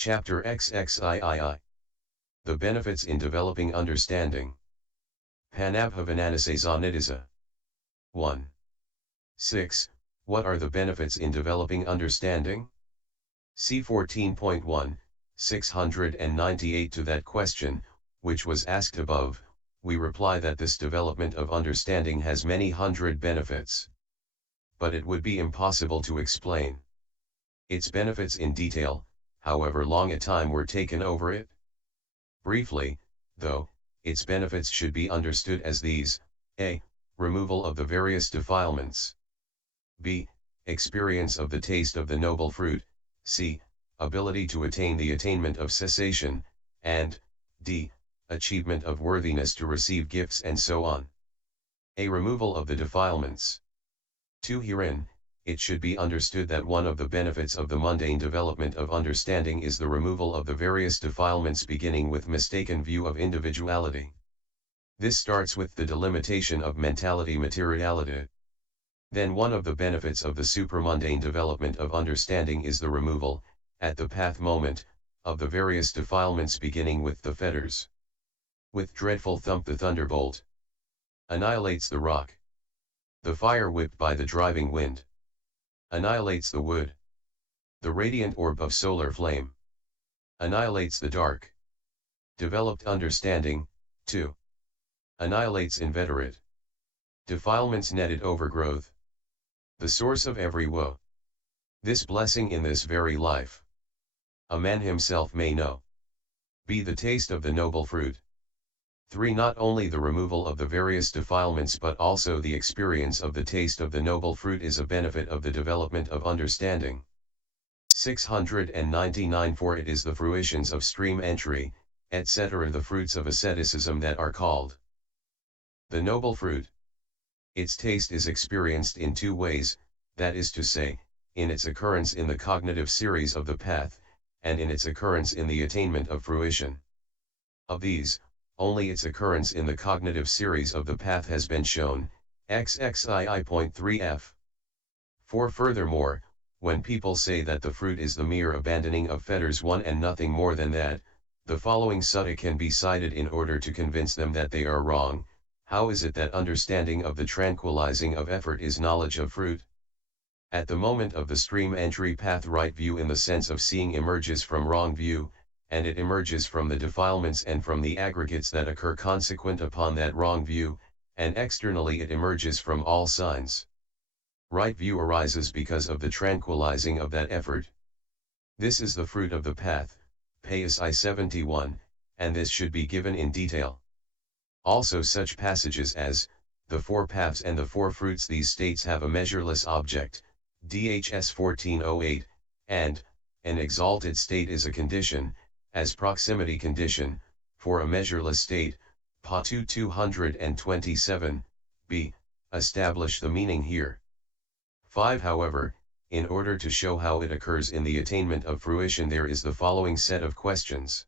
Chapter XXIII. The Benefits in Developing Understanding. Panabhavananasazanidisa. 1. 6. What are the benefits in developing understanding? See 14.1, 698. To that question, which was asked above, we reply that this development of understanding has many hundred benefits. But it would be impossible to explain its benefits in detail, however long a time were taken over it. Briefly, though, its benefits should be understood as these: a. Removal of the various defilements. b. Experience of the taste of the noble fruit. c. Ability to attain the attainment of cessation, and d. Achievement of worthiness to receive gifts, and so on. A. Removal of the defilements. 2. Herein, it should be understood that one of the benefits of the mundane development of understanding is the removal of the various defilements, beginning with mistaken view of individuality. This starts with the delimitation of mentality materiality. Then one of the benefits of the supramundane development of understanding is the removal, at the path moment, of the various defilements, beginning with the fetters. With dreadful thump the thunderbolt annihilates the rock. The fire whipped by the driving wind annihilates the wood. The radiant orb of solar flame annihilates the dark. Developed understanding, 2. Annihilates inveterate defilements, netted overgrowth, the source of every woe. This blessing in this very life a man himself may know. Be the taste of the noble fruit. 3. Not only the removal of the various defilements but also the experience of the taste of the noble fruit is a benefit of the development of understanding. 699. For it is the fruitions of stream entry, etc., the fruits of asceticism, that are called the noble fruit. Its taste is experienced in two ways, that is to say, in its occurrence in the cognitive series of the path, and in its occurrence in the attainment of fruition. Of these, only its occurrence in the cognitive series of the path has been shown, XXII.3f. For furthermore, when people say that the fruit is the mere abandoning of fetters one and nothing more than that, the following sutta can be cited in order to convince them that they are wrong. How is it that understanding of the tranquilizing of effort is knowledge of fruit? At the moment of the stream entry path, right view in the sense of seeing emerges from wrong view, and it emerges from the defilements and from the aggregates that occur consequent upon that wrong view, and externally it emerges from all signs. Right view arises because of the tranquilizing of that effort. This is the fruit of the path, Pasi 71, and this should be given in detail. Also such passages as, the four paths and the four fruits, these states have a measureless object, DHS 1408, and, an exalted state is a condition, as proximity condition, for a measureless state, Patu 227, b. Establish the meaning here. 5. However, in order to show how it occurs in the attainment of fruition, there is the following set of questions.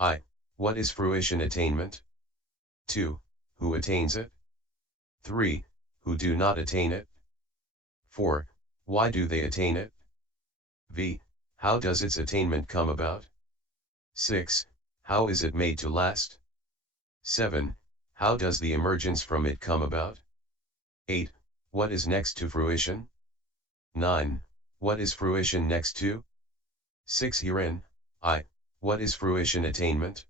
I. What is fruition attainment? 2. Who attains it? 3. Who do not attain it? 4. Why do they attain it? v. How does its attainment come about? 6. How is it made to last? 7. How does the emergence from it come about? 8. What is next to fruition? 9. What is fruition next to? 6. Herein, I. What is fruition attainment?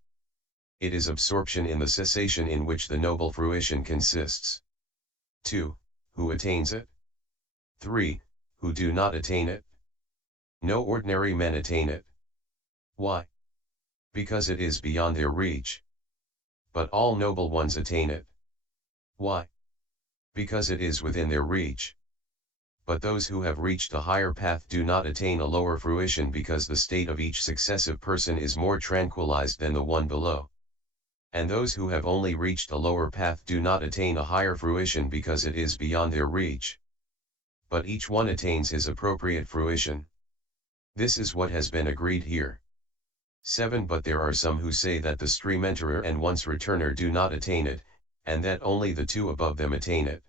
It is absorption in the cessation in which the noble fruition consists. 2. Who attains it? 3. Who do not attain it? No ordinary men attain it. Why? Because it is beyond their reach. But all noble ones attain it. Why? Because it is within their reach. But those who have reached a higher path do not attain a lower fruition, because the state of each successive person is more tranquilized than the one below. And those who have only reached a lower path do not attain a higher fruition, because it is beyond their reach. But each one attains his appropriate fruition. This is what has been agreed here. 7. But there are some who say that the stream enterer and once returner do not attain it, and that only the two above them attain it.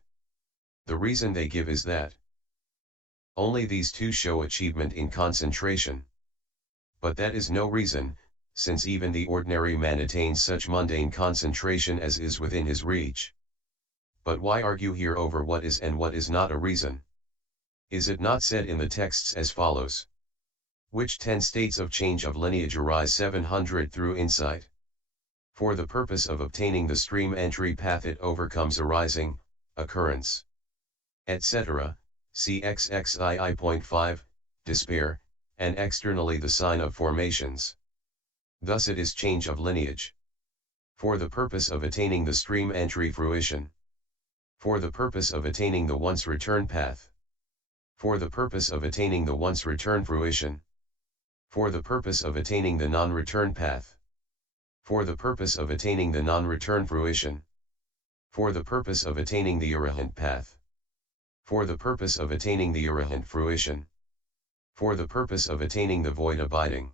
The reason they give is that only these two show achievement in concentration. But that is no reason, since even the ordinary man attains such mundane concentration as is within his reach. But why argue here over what is and what is not a reason? Is it not said in the texts as follows? Which 10 states of change of lineage arise 700 through insight? For the purpose of obtaining the stream entry path it overcomes arising, occurrence, etc., see XXII.5, despair, and externally the sign of formations. Thus it is change of lineage. For the purpose of attaining the stream entry fruition. For the purpose of attaining the once return path. For the purpose of attaining the once return fruition. For the purpose of attaining the non-return path. For the purpose of attaining the non-return fruition. For the purpose of attaining the arahant path. For the purpose of attaining the arahant fruition. For the purpose of attaining the void abiding.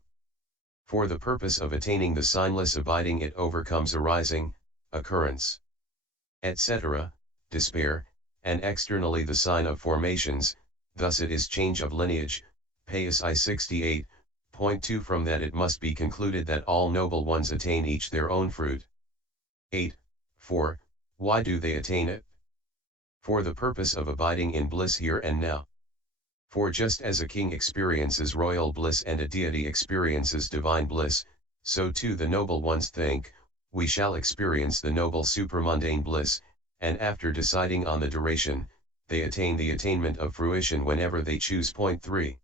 For the purpose of attaining the signless abiding it overcomes arising, occurrence, etc., despair, and externally the sign of formations, thus it is change of lineage, Pais I 68.2. From that it must be concluded that all noble ones attain each their own fruit. 8. 4. Why do they attain it? For the purpose of abiding in bliss here and now. For just as a king experiences royal bliss and a deity experiences divine bliss, so too the noble ones think, we shall experience the noble supramundane bliss, and after deciding on the duration, they attain the attainment of fruition whenever they choose. 3.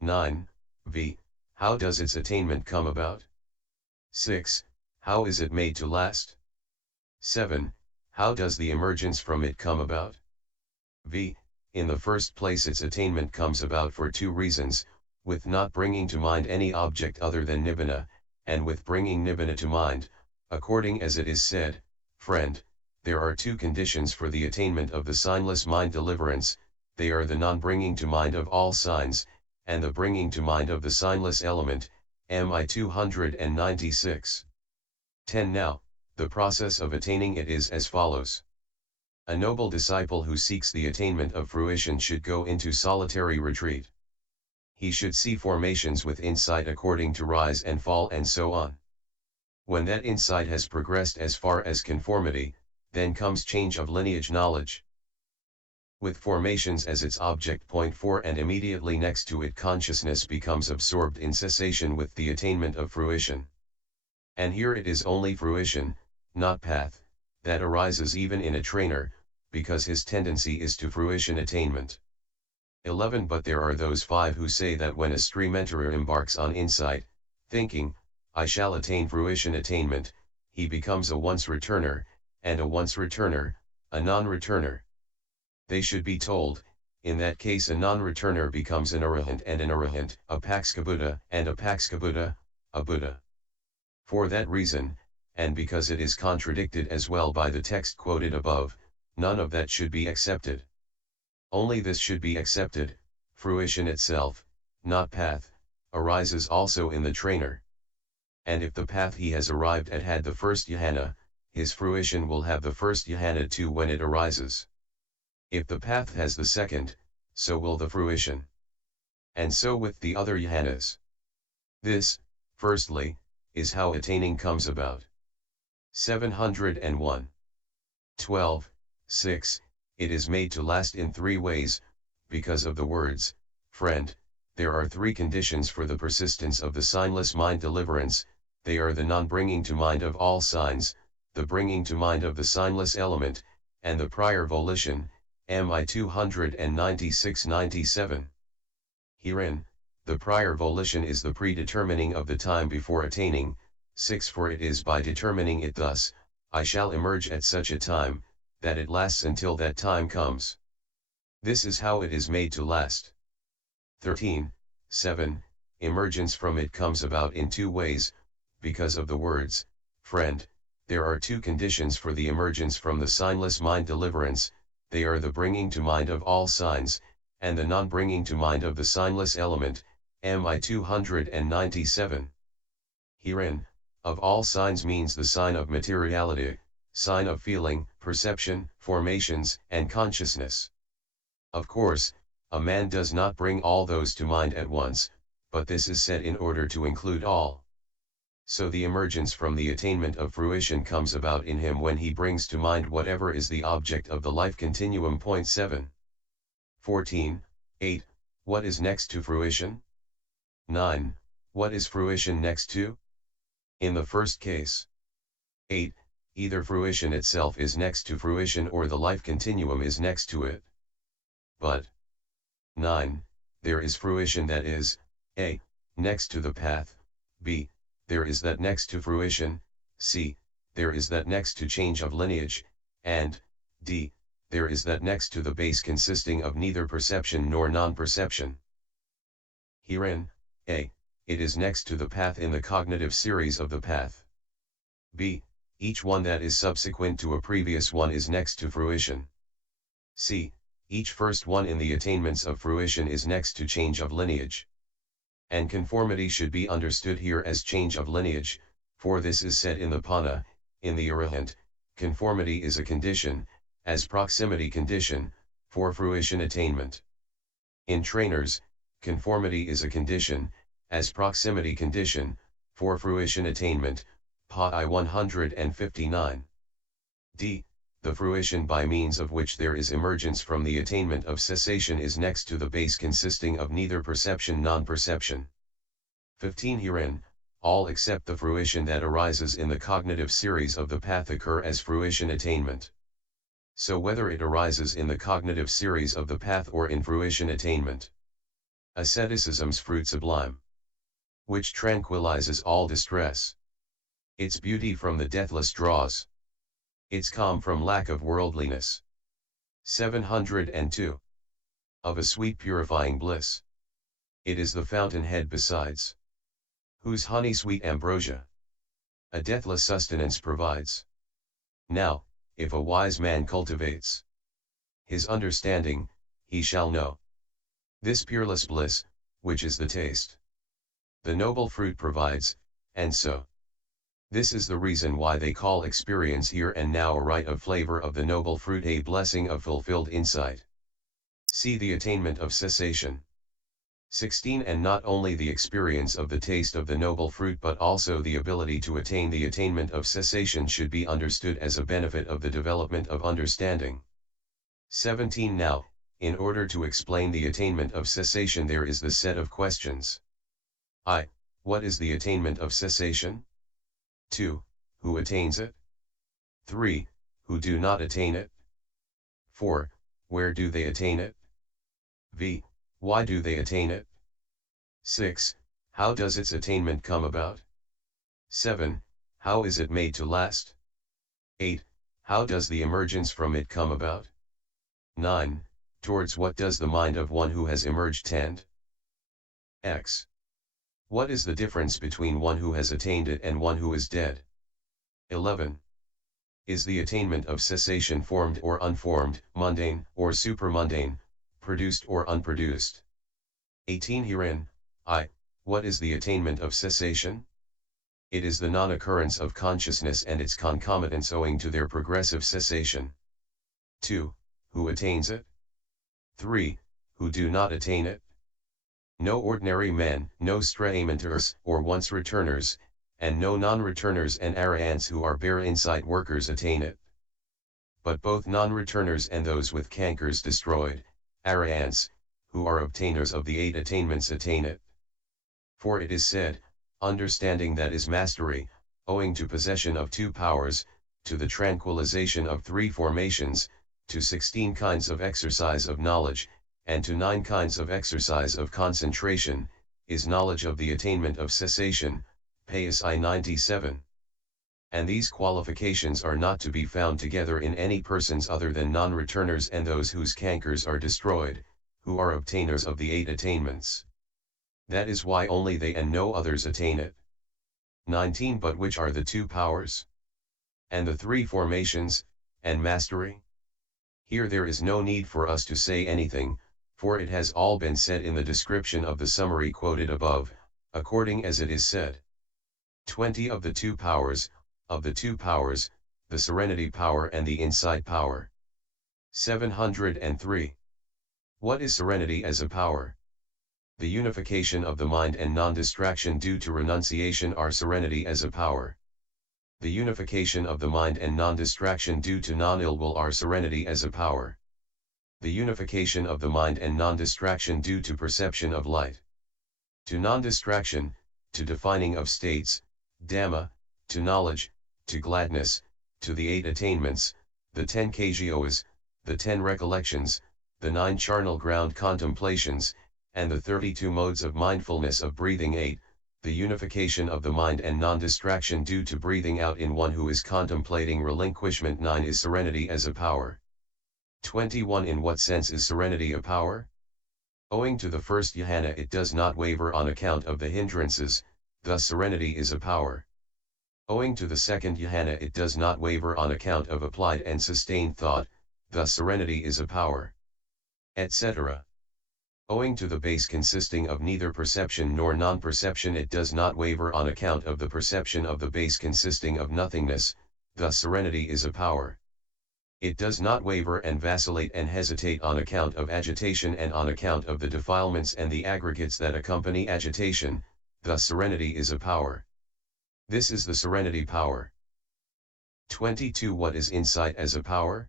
9. V. How does its attainment come about? 6. How is it made to last? 7. How does the emergence from it come about? V. In the first place its attainment comes about for 2 reasons, with not bringing to mind any object other than nibbana, and with bringing nibbana to mind, according as it is said, friend, there are 2 conditions for the attainment of the signless mind deliverance, they are the non-bringing to mind of all signs, and the bringing to mind of the signless element, MI 296. 10. Now, the process of attaining it is as follows. A noble disciple who seeks the attainment of fruition should go into solitary retreat. He should see formations with insight according to rise and fall and so on. When that insight has progressed as far as conformity, then comes change of lineage knowledge. With formations as its object. 4. And immediately next to it consciousness becomes absorbed in cessation with the attainment of fruition. And here it is only fruition, not path, that arises even in a trainer, because his tendency is to fruition attainment. 11. But there are those 5 who say that when a stream enterer embarks on insight, thinking, I shall attain fruition attainment, he becomes a once returner, and a once returner, a non-returner. They should be told, in that case a non-returner becomes an arahant and an arahant, a Pakskabuddha and a Pakskabuddha, a Buddha. For that reason, and because it is contradicted as well by the text quoted above, none of that should be accepted. Only this should be accepted, fruition itself, not path, arises also in the trainer. And if the path he has arrived at had the first jhana, his fruition will have the first jhana too when it arises. If the path has the second, so will the fruition. And so with the other jhanas. This, firstly, is how attaining comes about. 701. 12. 6. It is made to last in 3 ways, because of the words, friend, there are 3 conditions for the persistence of the signless mind deliverance, they are the non-bringing to mind of all signs, the bringing to mind of the signless element, and the prior volition, MI 296-97. Herein, the prior volition is the predetermining of the time before attaining. 6. For it is by determining it thus, I shall emerge at such a time, that it lasts until that time comes. This is how it is made to last. 13. 7. Emergence from it comes about in 2 ways, because of the words, friend, there are 2 conditions for the emergence from the signless mind deliverance, they are the bringing to mind of all signs, and the non-bringing to mind of the signless element, MI 297. Herein, of all signs means the sign of materiality, sign of feeling, perception, formations, and consciousness. Of course, a man does not bring all those to mind at once, but this is said in order to include all. So the emergence from the attainment of fruition comes about in him when he brings to mind whatever is the object of the life continuum. Point 7. 14. 8. What is next to fruition? 9. What is fruition next to? In the first case. 8. Either fruition itself is next to fruition or the life continuum is next to it. But 9. There is fruition that is, a. next to the path, b. there is that next to fruition, c. there is that next to change of lineage, and d. there is that next to the base consisting of neither perception nor non-perception. Herein, a. it is next to the path in the cognitive series of the path. b. each one that is subsequent to a previous one is next to fruition. c. each first one in the attainments of fruition is next to change of lineage. And conformity should be understood here as change of lineage, for this is said in the Pana, in the Arahant, conformity is a condition, as proximity condition, for fruition attainment. In trainers, conformity is a condition, as proximity condition, for fruition attainment. Pa 159. d. The fruition by means of which there is emergence from the attainment of cessation is next to the base consisting of neither perception non-perception. 15. Herein, all except the fruition that arises in the cognitive series of the path occur as fruition attainment. So whether it arises in the cognitive series of the path or in fruition attainment. Asceticism's fruit sublime, which tranquilizes all distress. Its beauty from the deathless draws. Its calm from lack of worldliness. 702. Of a sweet purifying bliss. It is the fountainhead besides, whose honey sweet ambrosia a deathless sustenance provides. Now, if a wise man cultivates his understanding, he shall know this pureless bliss, which is the taste the noble fruit provides, and so. This is the reason why they call experience here and now a right of flavor of the noble fruit, a blessing of fulfilled insight. See the attainment of cessation. 16. And not only the experience of the taste of the noble fruit but also the ability to attain the attainment of cessation should be understood as a benefit of the development of understanding. 17. Now, in order to explain the attainment of cessation there is the set of questions. I. What is the attainment of cessation? 2. Who attains it? 3. Who do not attain it? 4. Where do they attain it? v. Why do they attain it? 6. How does its attainment come about? 7. How is it made to last? 8. How does the emergence from it come about? 9. Towards what does the mind of one who has emerged tend? X. What is the difference between one who has attained it and one who is dead? 11. Is the attainment of cessation formed or unformed, mundane or supramundane, produced or unproduced? 18. Herein, I. What is the attainment of cessation? It is the non-occurrence of consciousness and its concomitants owing to their progressive cessation. 2. Who attains it? 3. Who do not attain it? No ordinary men, no straimenters or once returners, and no non-returners and arahants who are bare insight workers attain it. But both non-returners and those with cankers destroyed, arahants, who are obtainers of the 8 attainments attain it. For it is said, understanding that is mastery, owing to possession of 2 powers, to the tranquilization of 3 formations, to 16 kinds of exercise of knowledge, and to 9 kinds of exercise of concentration, is knowledge of the attainment of cessation, Pais I 97. And these qualifications are not to be found together in any persons other than non-returners and those whose cankers are destroyed, who are obtainers of the 8 attainments. That is why only they and no others attain it. 19. But which are the 2 powers? And the 3 formations, and mastery? Here there is no need for us to say anything, for it has all been said in the description of the summary quoted above, according as it is said. 20. Of the 2 powers, the serenity power and the insight power. 703. What is serenity as a power? The unification of the mind and non-distraction due to renunciation are serenity as a power. The unification of the mind and non-distraction due to non-ill will are serenity as a power. The unification of the mind and non-distraction due to perception of light. To non-distraction, to defining of states, Dhamma, to knowledge, to gladness, to the 8 attainments, the 10 Kagyoas, the 10 recollections, the 9 charnel ground contemplations, and the 32 modes of mindfulness of breathing 8, the unification of the mind and non-distraction due to breathing out in one who is contemplating relinquishment 9 is serenity as a power. 21 In what sense is serenity a power? Owing to the first jhana it does not waver on account of the hindrances, thus serenity is a power. Owing to the second jhana it does not waver on account of applied and sustained thought, thus serenity is a power. Etc. Owing to the base consisting of neither perception nor non-perception it does not waver on account of the perception of the base consisting of nothingness, thus serenity is a power. It does not waver and vacillate and hesitate on account of agitation and on account of the defilements and the aggregates that accompany agitation, thus serenity is a power. This is the serenity power. 22 What is insight as a power?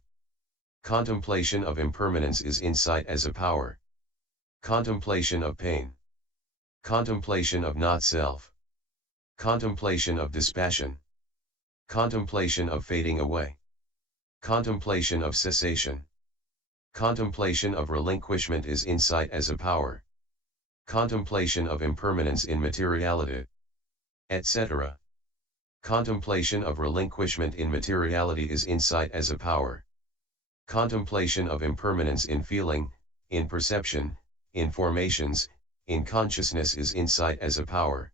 Contemplation of impermanence is insight as a power. Contemplation of pain. Contemplation of not-self. Contemplation of dispassion. Contemplation of fading away. Contemplation of cessation. Contemplation of relinquishment is insight as a power. Contemplation of impermanence in materiality. Etc. Contemplation of relinquishment in materiality is insight as a power. Contemplation of impermanence in feeling, in perception, in formations, in consciousness is insight as a power.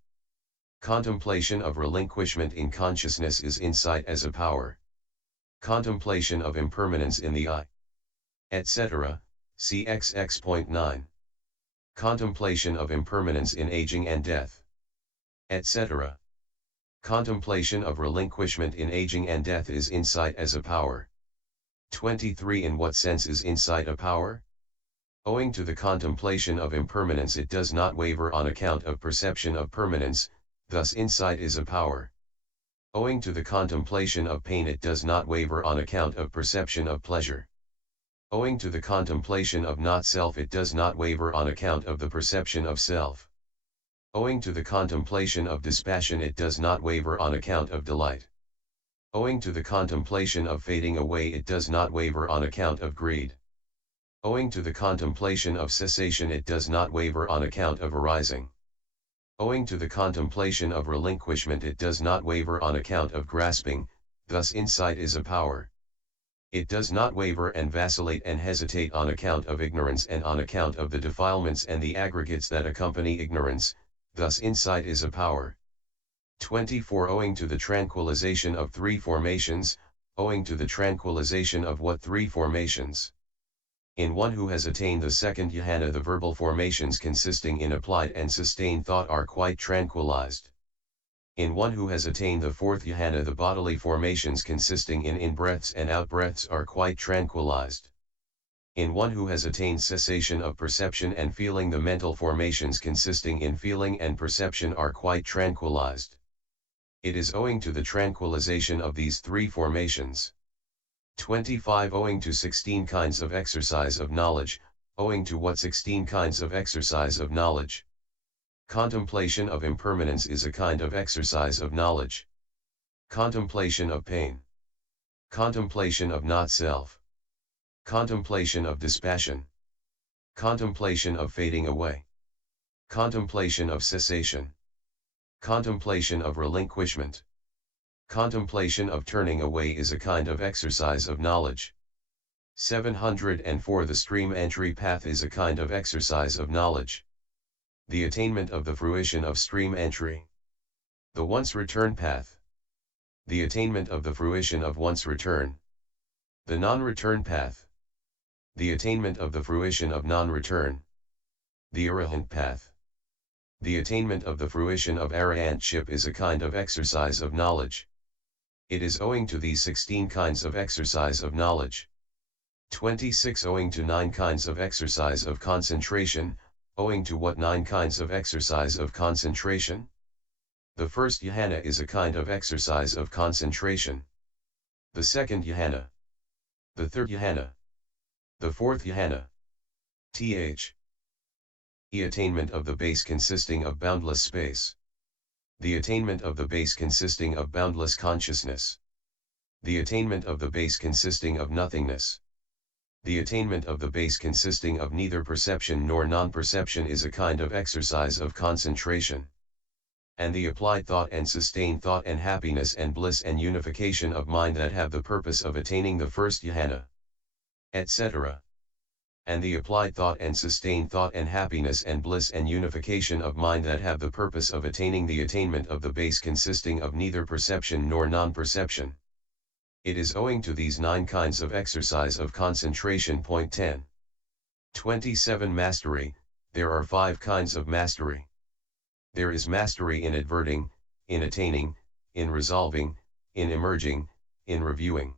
Contemplation of relinquishment in consciousness is insight as a power. Contemplation of impermanence in the I. Etc. See XX.9. Contemplation of impermanence in aging and death. Etc. Contemplation of relinquishment in aging and death is insight as a power. 23 In what sense is insight a power? Owing to the contemplation of impermanence it does not waver on account of perception of permanence, thus insight is a power. Owing to the contemplation of pain it does not waver on account of perception of pleasure. Owing to the contemplation of not-self it does not waver on account of the perception of self. Owing to the contemplation of dispassion it does not waver on account of delight. Owing to the contemplation of fading away it does not waver on account of greed. Owing to the contemplation of cessation it does not waver on account of arising. Owing to the contemplation of relinquishment it does not waver on account of grasping, thus insight is a power. It does not waver and vacillate and hesitate on account of ignorance and on account of the defilements and the aggregates that accompany ignorance, thus insight is a power. 24 Owing to the tranquilization of 3 formations, owing to the tranquilization of what 3 formations? In one who has attained the second jhana the verbal formations consisting in applied and sustained thought are quite tranquilized. In one who has attained the fourth jhana the bodily formations consisting in in-breaths and out-breaths are quite tranquilized. In one who has attained cessation of perception and feeling the mental formations consisting in feeling and perception are quite tranquilized. It is owing to the tranquilization of these 3 formations. 25 Owing to 16 kinds of exercise of knowledge, owing to what 16 kinds of exercise of knowledge? Contemplation of impermanence is a kind of exercise of knowledge. Contemplation of pain. Contemplation of not-self. Contemplation of dispassion. Contemplation of fading away. Contemplation of cessation. Contemplation of relinquishment. Contemplation of turning away is a kind of exercise of knowledge. 704 The stream entry path is a kind of exercise of knowledge. The attainment of the fruition of stream entry. The once return path. The attainment of the fruition of once return. The non-return path. The attainment of the fruition of non-return. The arahant path. The attainment of the fruition of arahantship is a kind of exercise of knowledge. It is owing to these 16 kinds of exercise of knowledge. 26 Owing to 9 kinds of exercise of concentration, owing to what 9 kinds of exercise of concentration? The first dhyana is a kind of exercise of concentration. The second dhyana. The third dhyana. The fourth dhyana. Th. The attainment of the base consisting of boundless space. The attainment of the base consisting of boundless consciousness. The attainment of the base consisting of nothingness. The attainment of the base consisting of neither perception nor non-perception is a kind of exercise of concentration. And the applied thought and sustained thought and happiness and bliss and unification of mind that have the purpose of attaining the first dhyana, etc. And the applied thought and sustained thought and happiness and bliss and unification of mind that have the purpose of attaining the attainment of the base consisting of neither perception nor non-perception. It is owing to these 9 kinds of exercise of concentration. Point 10. 27 Mastery. There are 5 kinds of mastery. There is mastery in adverting, in attaining, in resolving, in emerging, in reviewing.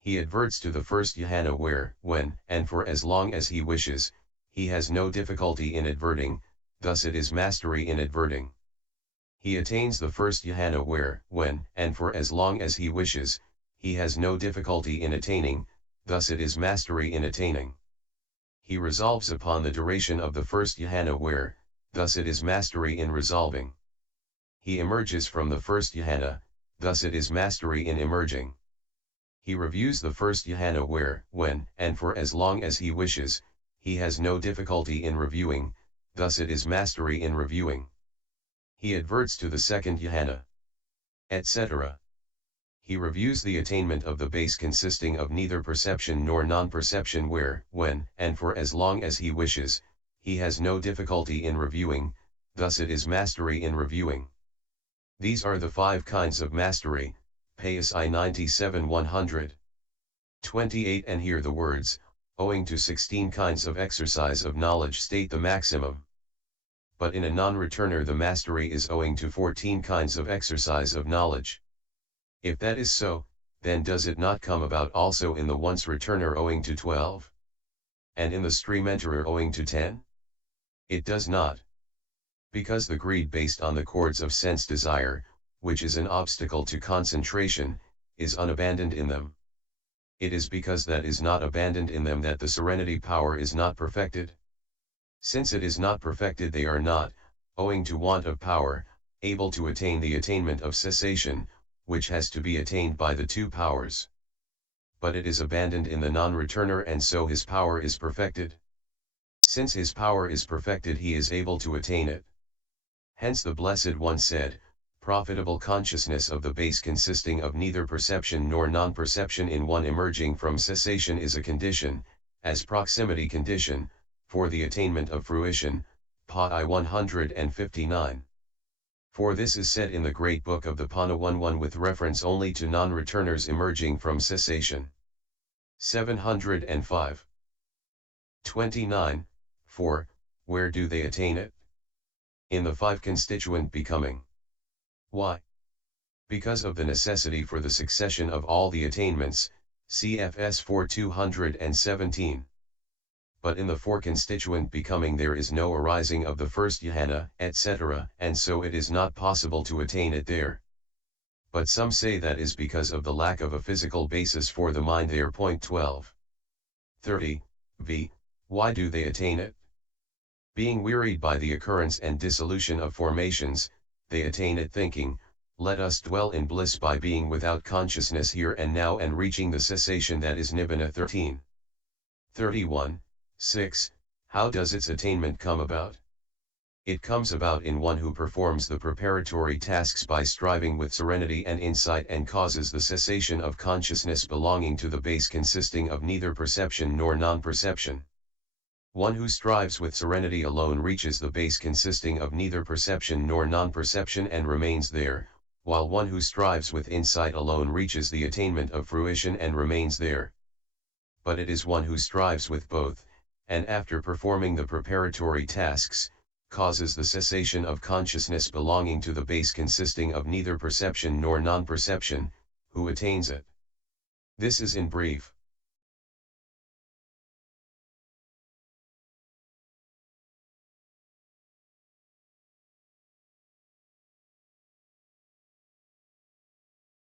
He adverts to the first dhyana where, when, and for as long as he wishes, he has no difficulty in adverting, thus it is mastery in adverting. He attains the first dhyana where, when, and for as long as he wishes, he has no difficulty in attaining, thus it is mastery in attaining. He resolves upon the duration of the first dhyana where, thus it is mastery in resolving. He emerges from the first dhyana, thus it is mastery in emerging. He reviews the first dhyana where, when, and for as long as he wishes, he has no difficulty in reviewing, thus it is mastery in reviewing. He adverts to the second dhyana, etc. He reviews the attainment of the base consisting of neither perception nor non-perception where, when, and for as long as he wishes, he has no difficulty in reviewing, thus it is mastery in reviewing. These are the 5 kinds of mastery, PSI 97 100. 28 And here the words, owing to 16 kinds of exercise of knowledge state the maximum. But in a non-returner the mastery is owing to 14 kinds of exercise of knowledge. If that is so, then does it not come about also in the once returner owing to 12? And in the stream enterer owing to 10? It does not. Because the greed based on the cords of sense desire, which is an obstacle to concentration, is unabandoned in them. It is because that is not abandoned in them that the serenity power is not perfected. Since it is not perfected they are not, owing to want of power, able to attain the attainment of cessation, which has to be attained by the 2 powers. But it is abandoned in the non-returner and so his power is perfected. Since his power is perfected he is able to attain it. Hence the Blessed One said, profitable consciousness of the base consisting of neither perception nor non-perception in one emerging from cessation is a condition, as proximity condition, for the attainment of fruition, Pi 159. For this is said in the great book of the Pana 11 with reference only to non-returners emerging from cessation. 705. 29. 4. Where do they attain it? In the 5 constituent becoming. Why? Because of the necessity for the succession of all the attainments, CFS 4217. But in the 4 constituent becoming there is no arising of the first dhyana, etc., and so it is not possible to attain it there. But some say that is because of the lack of a physical basis for the mind there. Point 12. 30. V. Why do they attain it? Being wearied by the occurrence and dissolution of formations, they attain it thinking, let us dwell in bliss by being without consciousness here and now and reaching the cessation that is Nibbana. 13. 31. 6. How does its attainment come about? It comes about in one who performs the preparatory tasks by striving with serenity and insight and causes the cessation of consciousness belonging to the base consisting of neither perception nor non-perception. One who strives with serenity alone reaches the base consisting of neither perception nor non-perception and remains there, while one who strives with insight alone reaches the attainment of fruition and remains there. But it is one who strives with both, and after performing the preparatory tasks, causes the cessation of consciousness belonging to the base consisting of neither perception nor non-perception, who attains it. This is in brief.